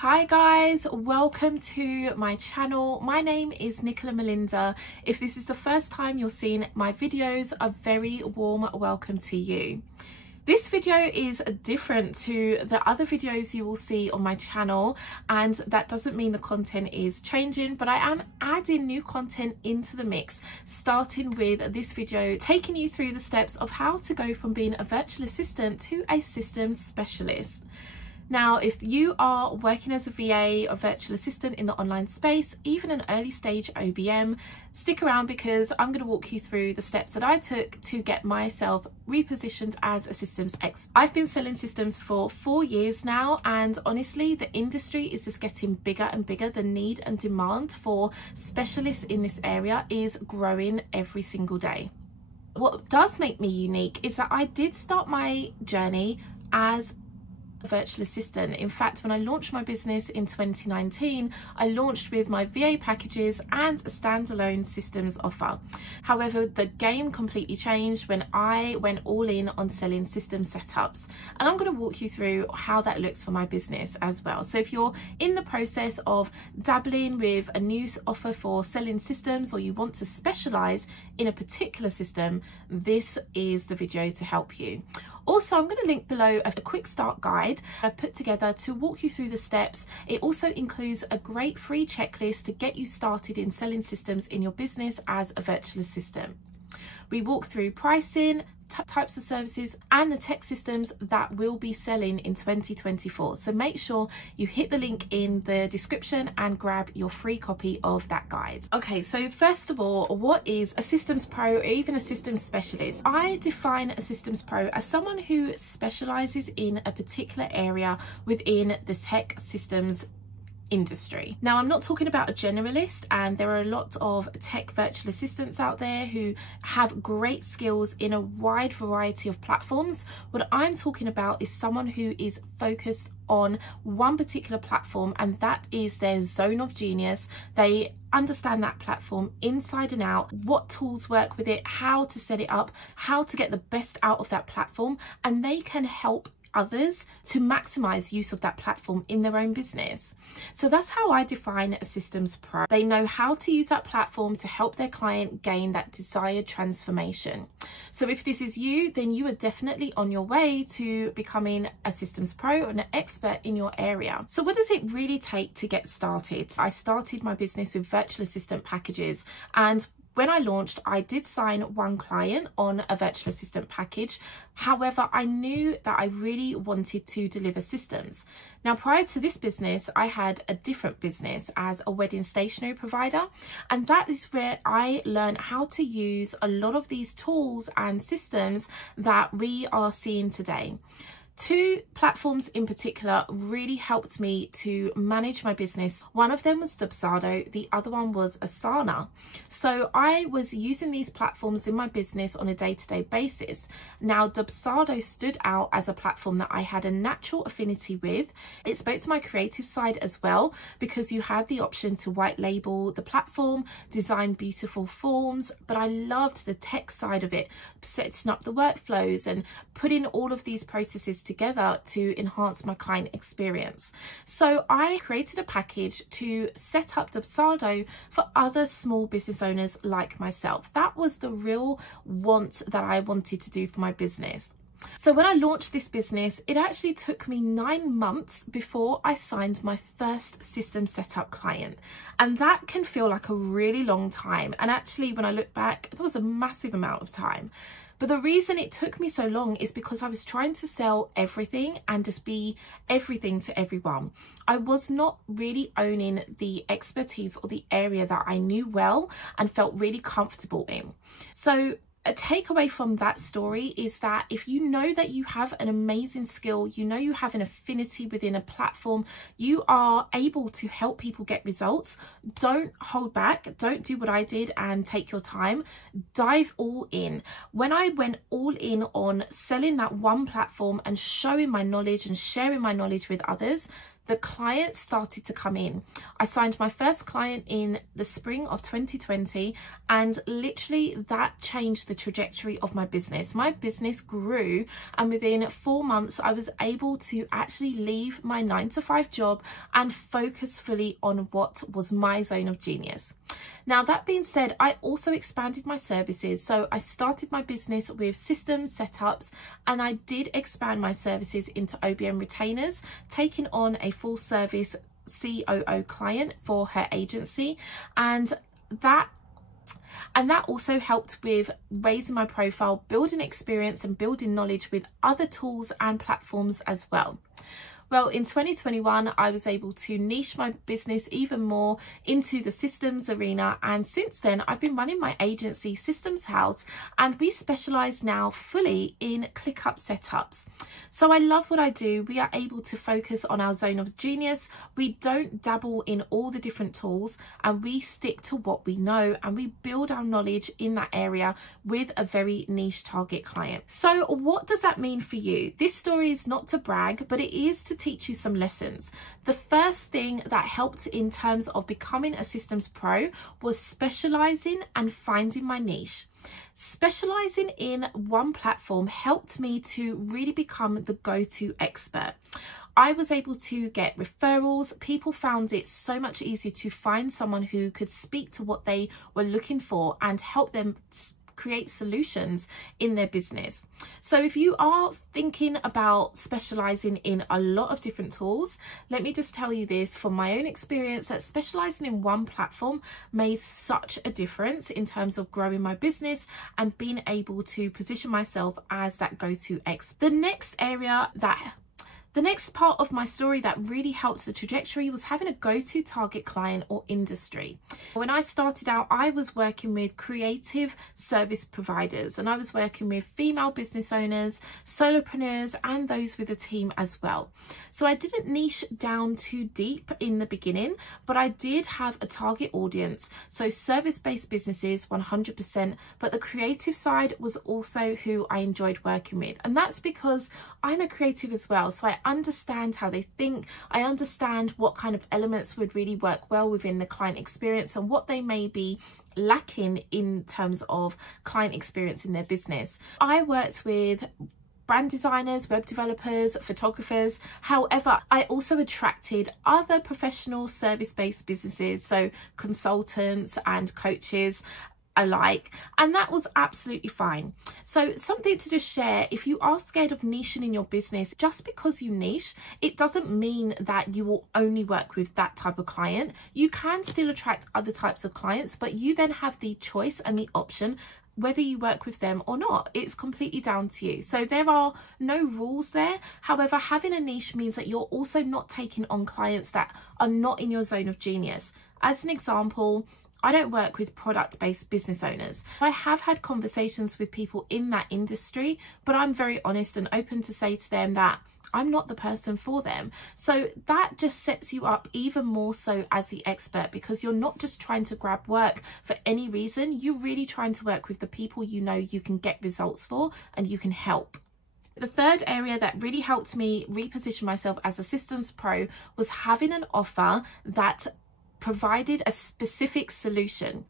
Hi guys, welcome to my channel. My name is Nicola Melinda. If this is the first time you're seeing my videos, a very warm welcome to you. This video is different to the other videos you will see on my channel, and that doesn't mean the content is changing, but I am adding new content into the mix, starting with this video taking you through the steps of how to go from being a virtual assistant to a systems specialist. Now, if you are working as a VA or virtual assistant in the online space, even an early stage OBM, stick around because I'm going to walk you through the steps that I took to get myself repositioned as a systems expert. I've been selling systems for 4 years now, and honestly, the industry is just getting bigger and bigger. The need and demand for specialists in this area is growing every single day. What does make me unique is that I did start my journey as virtual assistant. In fact, when I launched my business in 2019, I launched with my VA packages and a standalone systems offer. However, the game completely changed when I went all in on selling system setups, and I'm going to walk you through how that looks for my business as well. So if you're in the process of dabbling with a new offer for selling systems, or you want to specialize in a particular system, this is the video to help you. Also, I'm going to link below a quick start guide I've put together to walk you through the steps. It also includes a great free checklist to get you started in selling systems in your business as a virtual assistant. We walk through pricing, types of services and the tech systems that we'll be selling in 2024. So make sure you hit the link in the description and grab your free copy of that guide. Okay, so first of all, what is a systems pro or even a systems specialist? I define a systems pro as someone who specializes in a particular area within the tech systems industry. Now, I'm not talking about a generalist, and there are a lot of tech virtual assistants out there who have great skills in a wide variety of platforms. What I'm talking about is someone who is focused on one particular platform, and that is their zone of genius. They understand that platform inside and out, what tools work with it, how to set it up, how to get the best out of that platform, and they can help others to maximize use of that platform in their own business. So that's how I define a systems pro. They know how to use that platform to help their client gain that desired transformation. So if this is you, then you are definitely on your way to becoming a systems pro and an expert in your area. So what does it really take to get started? I started my business with virtual assistant packages, and when I launched, I did sign one client on a virtual assistant package. However, I knew that I really wanted to deliver systems. Now, prior to this business, I had a different business as a wedding stationery provider, and that is where I learned how to use a lot of these tools and systems that we are seeing today. Two platforms in particular really helped me to manage my business. One of them was Dubsado, the other one was Asana. So I was using these platforms in my business on a day-to-day basis. Now, Dubsado stood out as a platform that I had a natural affinity with. It spoke to my creative side as well, because you had the option to white label the platform, design beautiful forms, but I loved the tech side of it, setting up the workflows and putting all of these processes together to enhance my client experience. So I created a package to set up Dubsado for other small business owners like myself. That was the real want that I wanted to do for my business. So when I launched this business, it actually took me 9 months before I signed my first system setup client. And that can feel like a really long time. And actually, when I look back, it was a massive amount of time. But the reason it took me so long is because I was trying to sell everything and just be everything to everyone. I was not really owning the expertise or the area that I knew well and felt really comfortable in. So a takeaway from that story is that if you know that you have an amazing skill, you know you have an affinity within a platform, you are able to help people get results, don't hold back, don't do what I did and take your time, dive all in. When I went all in on selling that one platform and showing my knowledge and sharing my knowledge with others, the clients started to come in. I signed my first client in the spring of 2020, and literally that changed the trajectory of my business. My business grew, and within 4 months I was able to actually leave my 9-to-5 job and focus fully on what was my zone of genius. Now, that being said, I also expanded my services. So I started my business with systems setups, and I did expand my services into OBM retainers, taking on a full service COO client for her agency, and that also helped with raising my profile, building experience and building knowledge with other tools and platforms as well. Well, in 2021, I was able to niche my business even more into the systems arena. And since then, I've been running my agency, Systems House, and we specialize now fully in ClickUp setups. So I love what I do. We are able to focus on our zone of genius. We don't dabble in all the different tools, and we stick to what we know, and we build our knowledge in that area with a very niche target client. So what does that mean for you? This story is not to brag, but it is to teach you some lessons. The first thing that helped in terms of becoming a systems pro was specializing and finding my niche. Specializing in one platform helped me to really become the go-to expert. I was able to get referrals. People found it so much easier to find someone who could speak to what they were looking for and help them create solutions in their business. So if you are thinking about specializing in a lot of different tools, let me just tell you this from my own experience, that specializing in one platform made such a difference in terms of growing my business and being able to position myself as that go-to expert. The next part of my story that really helped the trajectory was having a go-to target client or industry. When I started out, I was working with creative service providers, and I was working with female business owners, solopreneurs, and those with a team as well. So I didn't niche down too deep in the beginning, but I did have a target audience. So service-based businesses, 100%, but the creative side was also who I enjoyed working with. And that's because I'm a creative as well. So I understand how they think. I understand what kind of elements would really work well within the client experience and what they may be lacking in terms of client experience in their business. I worked with brand designers, web developers, photographers. However, I also attracted other professional service-based businesses, so consultants and coaches alike, and that was absolutely fine. So something to just share: if you are scared of niching in your business, just because you niche, it doesn't mean that you will only work with that type of client. You can still attract other types of clients, but you then have the choice and the option whether you work with them or not. It's completely down to you. So there are no rules there. However, having a niche means that you're also not taking on clients that are not in your zone of genius. As an example, I don't work with product-based business owners. I have had conversations with people in that industry, but I'm very honest and open to say to them that I'm not the person for them. So that just sets you up even more so as the expert, because you're not just trying to grab work for any reason. You're really trying to work with the people you know you can get results for and you can help. The third area that really helped me reposition myself as a systems pro was having an offer that provided a specific solution.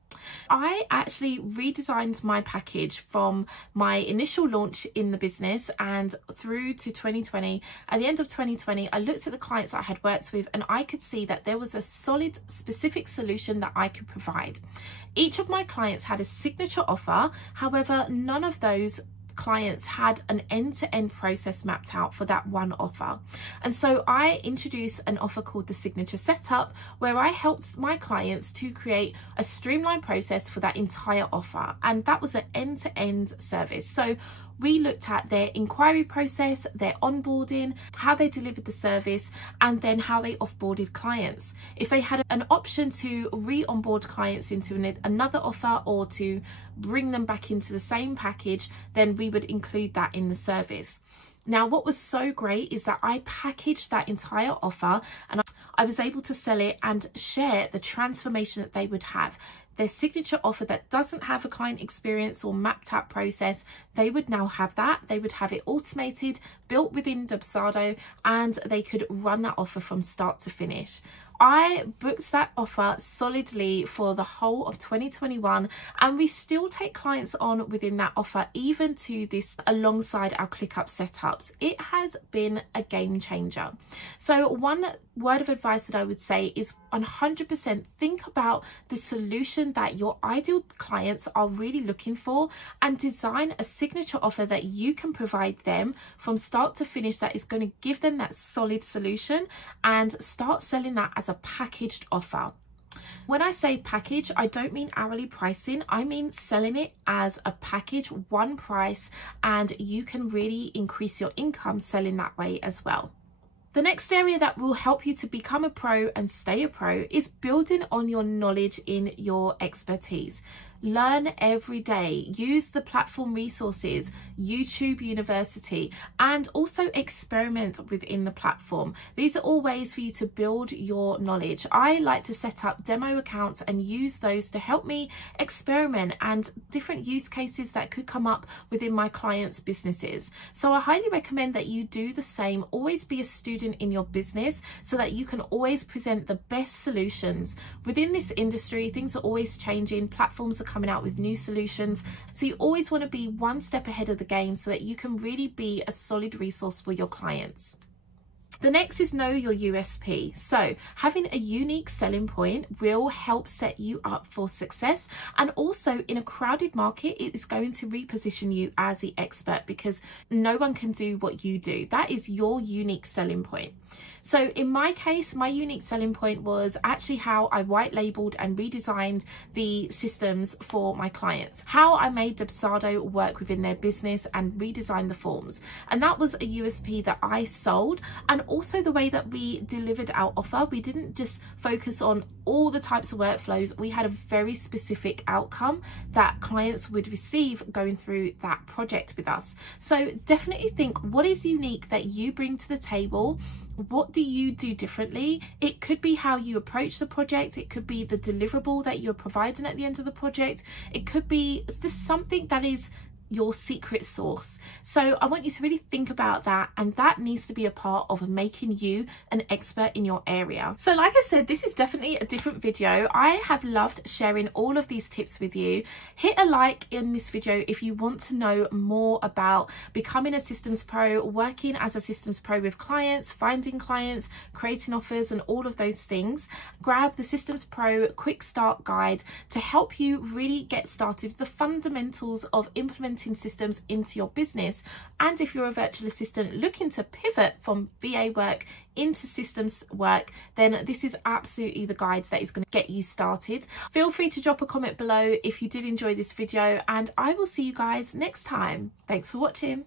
I actually redesigned my package from my initial launch in the business and through to 2020. At the end of 2020, I looked at the clients I had worked with, and I could see that there was a solid, specific solution that I could provide. Each of my clients had a signature offer. However, none of those clients had an end-to-end process mapped out for that one offer. And so I introduced an offer called the Signature Setup, where I helped my clients to create a streamlined process for that entire offer. And that was an end-to-end service. So we looked at their inquiry process, their onboarding, how they delivered the service, and then how they offboarded clients. If they had an option to re-onboard clients into another offer or to bring them back into the same package, then we would include that in the service. Now, what was so great is that I packaged that entire offer and I was able to sell it and share the transformation that they would have. their signature offer that doesn't have a client experience or mapped out process, they would now have that. They would have it automated, built within Dubsado, and they could run that offer from start to finish. I booked that offer solidly for the whole of 2021, and we still take clients on within that offer, even to this alongside our ClickUp setups. It has been a game changer. So one word of advice that I would say is 100% think about the solution that your ideal clients are really looking for, and design a signature offer that you can provide them from start to finish that is going to give them that solid solution, and start selling that as a packaged offer. When I say package, I don't mean hourly pricing. I mean selling it as a package, one price, and you can really increase your income selling that way as well. The next area that will help you to become a pro and stay a pro is building on your knowledge in your expertise. Learn every day, use the platform resources, YouTube University, and also experiment within the platform. These are all ways for you to build your knowledge. I like to set up demo accounts and use those to help me experiment and different use cases that could come up within my clients' businesses. So I highly recommend that you do the same. Always be a student in your business so that you can always present the best solutions. Within this industry, things are always changing. Platforms are coming out with new solutions, so you always want to be one step ahead of the game so that you can really be a solid resource for your clients. The next is know your USP. So having a unique selling point will help set you up for success, and also in a crowded market it is going to reposition you as the expert, because no one can do what you do. That is your unique selling point. So in my case, my unique selling point was actually how I white labeled and redesigned the systems for my clients, how I made Dubsado work within their business and redesigned the forms. And that was a USP that I sold. And also the way that we delivered our offer, we didn't just focus on all the types of workflows. We had a very specific outcome that clients would receive going through that project with us. So definitely think, what is unique that you bring to the table? What do you do differently? It could be how you approach the project. It could be the deliverable that you're providing at the end of the project. It could be just something that is your secret sauce. So I want you to really think about that, and that needs to be a part of making you an expert in your area. So like I said, this is definitely a different video. I have loved sharing all of these tips with you. Hit a like in this video if you want to know more about becoming a systems pro, working as a systems pro with clients, finding clients, creating offers, and all of those things. Grab the Systems Pro Quick Start Guide to help you really get started with the fundamentals of implementing systems into your business. And if you're a virtual assistant looking to pivot from VA work into systems work, then this is absolutely the guide that is going to get you started. Feel free to drop a comment below if you did enjoy this video, and I will see you guys next time. Thanks for watching.